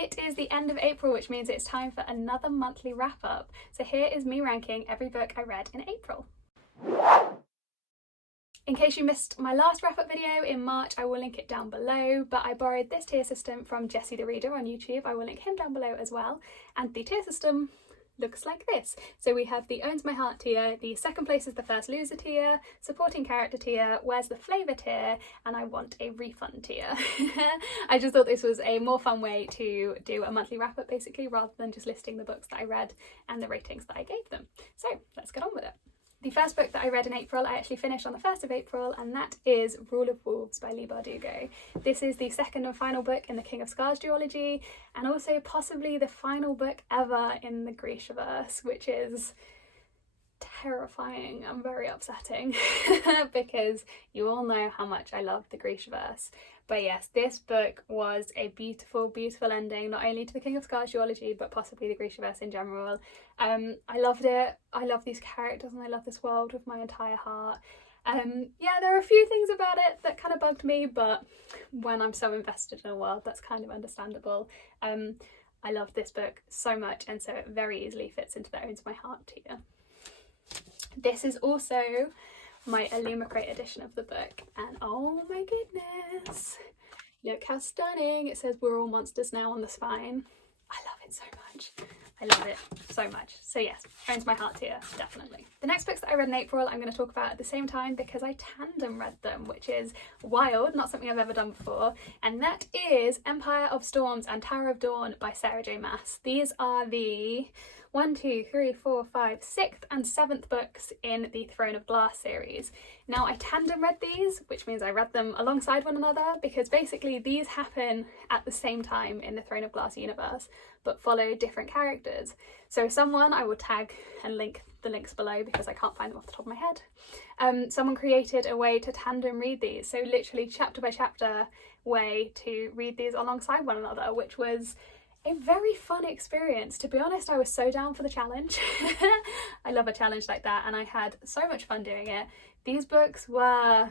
It is the end of April, which means it's time for another monthly wrap up. So here is me ranking every book I read in April. In case you missed my last wrap up video in March, I will link it down below, but I borrowed this tier system from Jesse the Reader on YouTube. I will link him down below as well. And the tier system looks like this. So we have the Owns My Heart tier, the second place is the First Loser tier, supporting character tier, Where's the Flavour tier, and I Want a Refund tier. I just thought this was a more fun way to do a monthly wrap up basically, rather than just listing the books that I read and the ratings that I gave them. So let's get on with it. The first book that I read in April, I actually finished on the 1st of April, and that is Rule of Wolves by Leigh Bardugo. This is the second and final book in the King of Scars duology, and also possibly the final book ever in the Grishaverse, which is terrifying and very upsetting because you all know how much I love the Grishaverse. But yes, this book was a beautiful, beautiful ending, not only to the King of Scars duology, but possibly the Grishaverse in general. I loved it. I love these characters and I love this world with my entire heart. Yeah, there are a few things about it that kind of bugged me, but when I'm so invested in a world, that's kind of understandable. I love this book so much, and so it very easily fits into the Owns My Heart tier. This is also my Illumicrate edition of the book, and oh my goodness, look how stunning. It says We're All Monsters Now on the spine. I love it so much. I love it so much. So yes, Owns My Heart tier, definitely. The next books that I read in April I'm going to talk about at the same time because I tandem read them, which is wild, not something I've ever done before, and that is Empire of Storms and Tower of Dawn by Sarah J Maas. These are the 1, 2, 3, 4, 5, 6th and 7th books in the Throne of Glass series. Now I tandem read these, which means I read them alongside one another, because basically these happen at the same time in the Throne of Glass universe, but follow different characters. So someone, I will tag and link the links below because I can't find them off the top of my head, someone created a way to tandem read these, so literally chapter by chapter way to read these alongside one another, which was a very fun experience. To be honest, I was so down for the challenge. I love a challenge like that, and I had so much fun doing it. These books were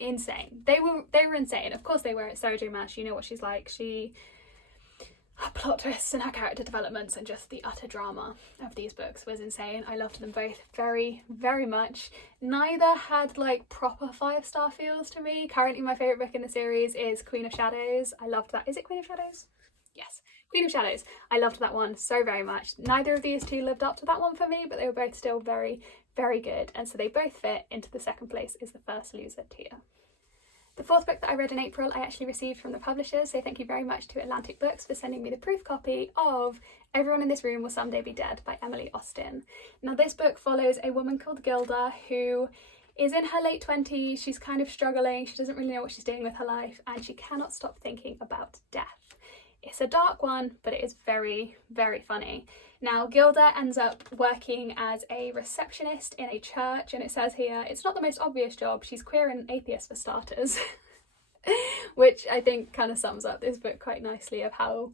insane. They were insane. Of course they were. It's Sarah J Maas, you know what she's like. Her plot twists and her character developments and just the utter drama of these books was insane. I loved them both very, very much. Neither had like proper 5-star feels to me. Currently my favourite book in the series is Queen of Shadows. I loved that. Is it Queen of Shadows? Yes, Queen of Shadows. I loved that one so very much. Neither of these two lived up to that one for me, but they were both still very, very good, and so they both fit into the second place is the First Loser tier. The fourth book that I read in April I actually received from the publishers, so thank you very much to Atlantic Books for sending me the proof copy of Everyone in This Room Will Someday Be Dead by Emily Austen. Now this book follows a woman called Gilda who is in her late 20s, she's kind of struggling, she doesn't really know what she's doing with her life, and she cannot stop thinking about death. It's a dark one, but it is very, very funny. Now, Gilda ends up working as a receptionist in a church, and it says here, it's not the most obvious job, she's queer and atheist for starters. Which I think kind of sums up this book quite nicely of how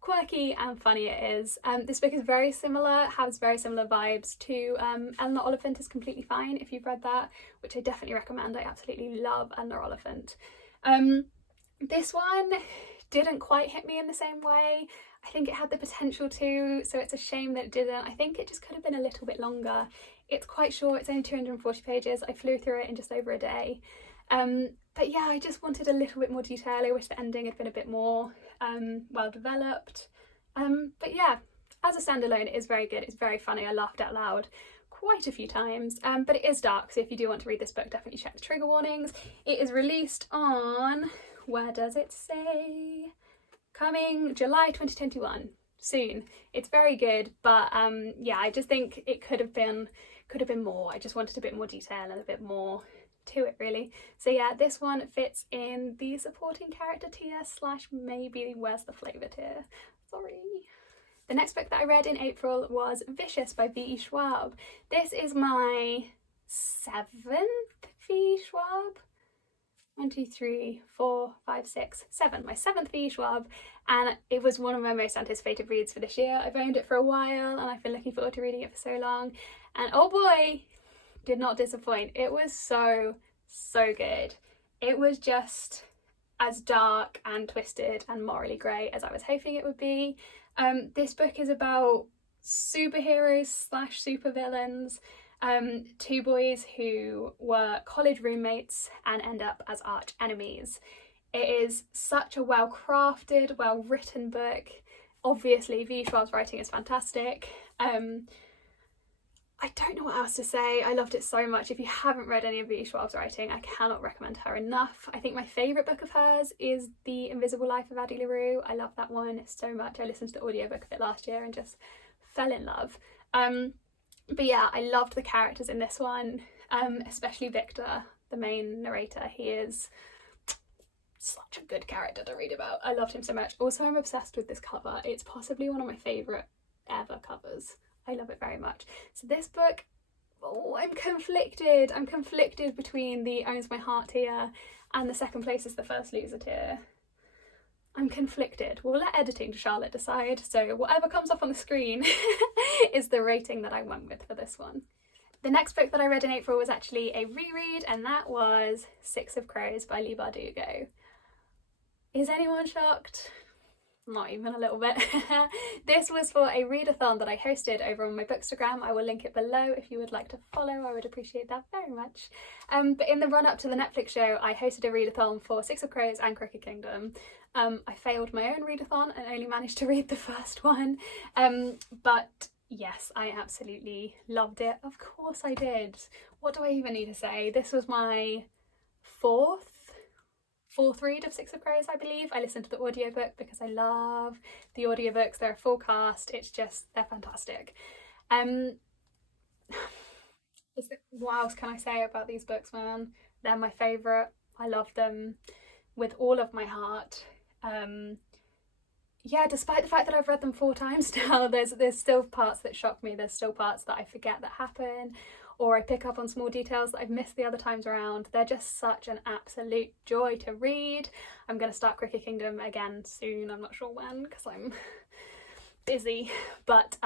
quirky and funny it is. This book is very similar, has very similar vibes to Eleanor Oliphant is Completely Fine, if you've read that, which I definitely recommend. I absolutely love Eleanor Oliphant. This one didn't quite hit me in the same way. I think it had the potential to, so it's a shame that it didn't. I think it just could have been a little bit longer. It's quite short, it's only 240 pages. I flew through it in just over a day. But yeah, I just wanted a little bit more detail. I wish the ending had been a bit more well developed. But yeah, as a standalone, it is very good. It's very funny. I laughed out loud quite a few times, but it is dark, so if you do want to read this book, definitely check the trigger warnings. It is released on, where does it say? Coming July 2021, soon. It's very good, but yeah, I just think it could have been more. I just wanted a bit more detail and a bit more to it, really. So yeah, this one fits in the supporting character tier / maybe Where's the Flavour tier. Sorry. The next book that I read in April was Vicious by B.e Schwab. This is my 7th B.e Schwab. 1, 2, 3, 4, 5, 6, 7. My 7th B.e Schwab, and it was one of my most anticipated reads for this year. I've owned it for a while and I've been looking forward to reading it for so long, and oh boy, did not disappoint. It was so good. It was just as dark and twisted and morally grey as I was hoping it would be. This book is about superheroes slash supervillains, two boys who were college roommates and end up as arch enemies. It is such a well-crafted, well-written book. Obviously, B.e Schwab's writing is fantastic. I don't know what else to say. I loved it so much. If you haven't read any of B.e Schwab's writing, I cannot recommend her enough. I think my favourite book of hers is The Invisible Life of Addie LaRue. I love that one so much. I listened to the audiobook of it last year and just fell in love. But yeah, I loved the characters in this one, especially Victor, the main narrator. He is such a good character to read about. I loved him so much. Also, I'm obsessed with this cover. It's possibly one of my favourite ever covers. I love it very much. So this book, I'm conflicted. I'm conflicted between the Owns My Heart tier and the Second Place is the First Loser tier. I'm conflicted. We'll let editing to Charlotte decide. So whatever comes up on the screen is the rating that I went with for this one. The next book that I read in April was actually a reread, and that was Six of Crows by Leigh Bardugo. Is anyone shocked? Not even a little bit. This was for a readathon that I hosted over on my Bookstagram. I will link it below if you would like to follow. I would appreciate that very much. But in the run-up to the Netflix show, I hosted a readathon for Six of Crows and Crooked Kingdom. I failed my own readathon and only managed to read the first one. But yes, I absolutely loved it. Of course I did. What do I even need to say? This was my fourth read of Six of Crows, I believe. I listened to the audiobook because I love the audiobooks. They're a full cast. It's just, they're fantastic. What else can I say about these books, man? They're my favourite. I love them with all of my heart. Yeah, despite the fact that I've read them 4 times now, there's still parts that shock me. There's still parts that I forget that happen, or I pick up on small details that I've missed the other times around. They're just such an absolute joy to read. I'm going to start Crooked Kingdom again soon. I'm not sure when because I'm busy. But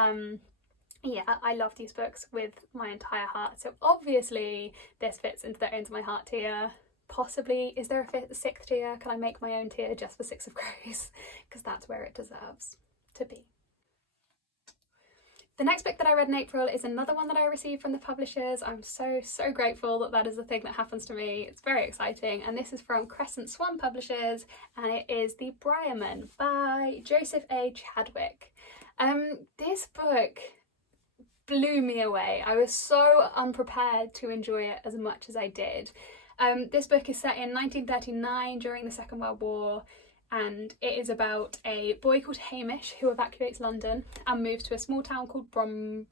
yeah, I love these books with my entire heart. So obviously this fits into the Owns My Heart tier. Possibly, is there a 6th tier? Can I make my own tier just for Six of Crows? Because that's where it deserves to be. The next book that I read in April is another one that I received from the publishers. I'm so grateful that that is a thing that happens to me. It's very exciting, and this is from Crescent Swan Publishers, and it is The Briarman by Joseph A. Chadwick. This book blew me away. I was so unprepared to enjoy it as much as I did. This book is set in 1939 during the Second World War, and it is about a boy called Hamish who evacuates London and moves to a small town called Brombury.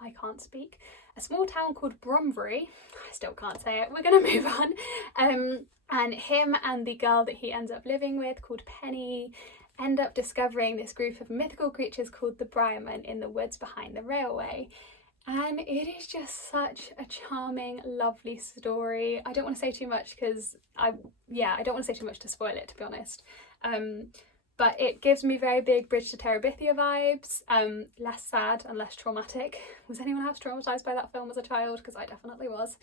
I can't speak. A small town called Brombury. I still can't say it. We're going to move on. And him and the girl that he ends up living with, called Penny, end up discovering this group of mythical creatures called the Briarman in the woods behind the railway. And it is just such a charming, lovely story. I don't want to say too much because I don't want to say too much to spoil it, to be honest. But it gives me very big Bridge to Terabithia vibes, less sad and less traumatic. Was anyone else traumatised by that film as a child? Because I definitely was.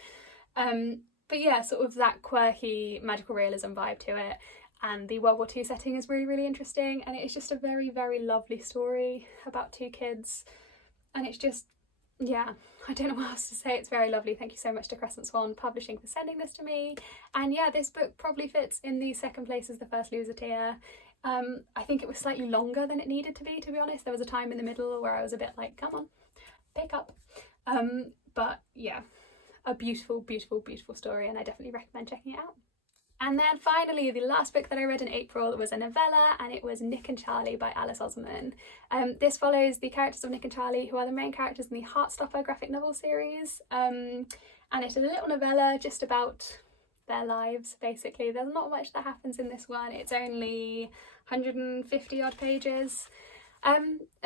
But yeah, sort of that quirky magical realism vibe to it. And the World War II setting is really interesting. And it's just a very lovely story about 2 kids. And it's just, yeah, I don't know what else to say. It's very lovely. Thank you so much to Crescent Swan Publishing for sending this to me. And yeah, this book probably fits in the Second Place is the First Loser tier. I think it was slightly longer than it needed to be honest. There was a time in the middle where I was a bit like, come on, pick up. But yeah, a beautiful story, and I definitely recommend checking it out. And then finally, the last book that I read in April was a novella, and it was Nick and Charlie by Alice Oseman. This follows the characters of Nick and Charlie, who are the main characters in the Heartstopper graphic novel series. And it is a little novella just about their lives, basically. There's not much that happens in this one. It's only 150 odd pages. A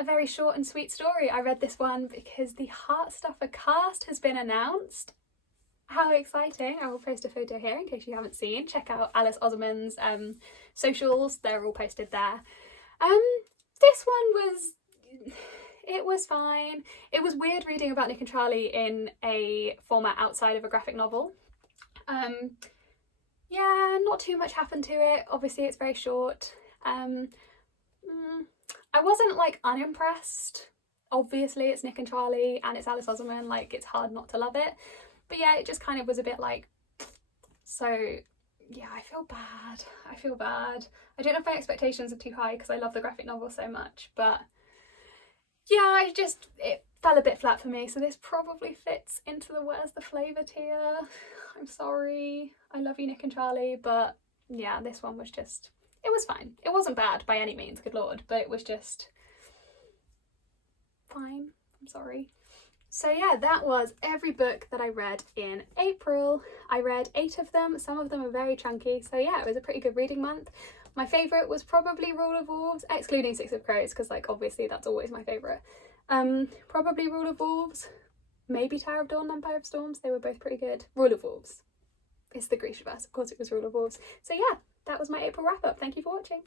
very short and sweet story. I read this one because the Heartstopper cast has been announced. How exciting. I will post a photo here in case you haven't seen. Check out Alice Oseman's socials, they're all posted there. This one was fine. It was weird reading about Nick and Charlie in a format outside of a graphic novel. Yeah, not too much happened to it. Obviously it's very short. I wasn't like unimpressed. Obviously it's Nick and Charlie and it's Alice Oseman, like it's hard not to love it. But yeah, it just kind of was a bit like, so yeah, I feel bad. I don't know if my expectations are too high because I love the graphic novel so much, but yeah, it fell a bit flat for me. So this probably fits into the where's the flavour tier. I'm sorry. I love you, Nick and Charlie, but yeah, this one was just, it was fine. It wasn't bad by any means, good lord, but it was just fine. I'm sorry. So yeah, that was every book that I read in April. I read 8 of them. Some of them are very chunky. So yeah, it was a pretty good reading month. My favourite was probably Rule of Wolves, excluding Six of Crows, because like obviously that's always my favourite. Probably Rule of Wolves, maybe Tower of Dawn, Empire of Storms. They were both pretty good. Rule of Wolves. It's the Grishaverse. Of course it was Rule of Wolves. So yeah, that was my April wrap up. Thank you for watching.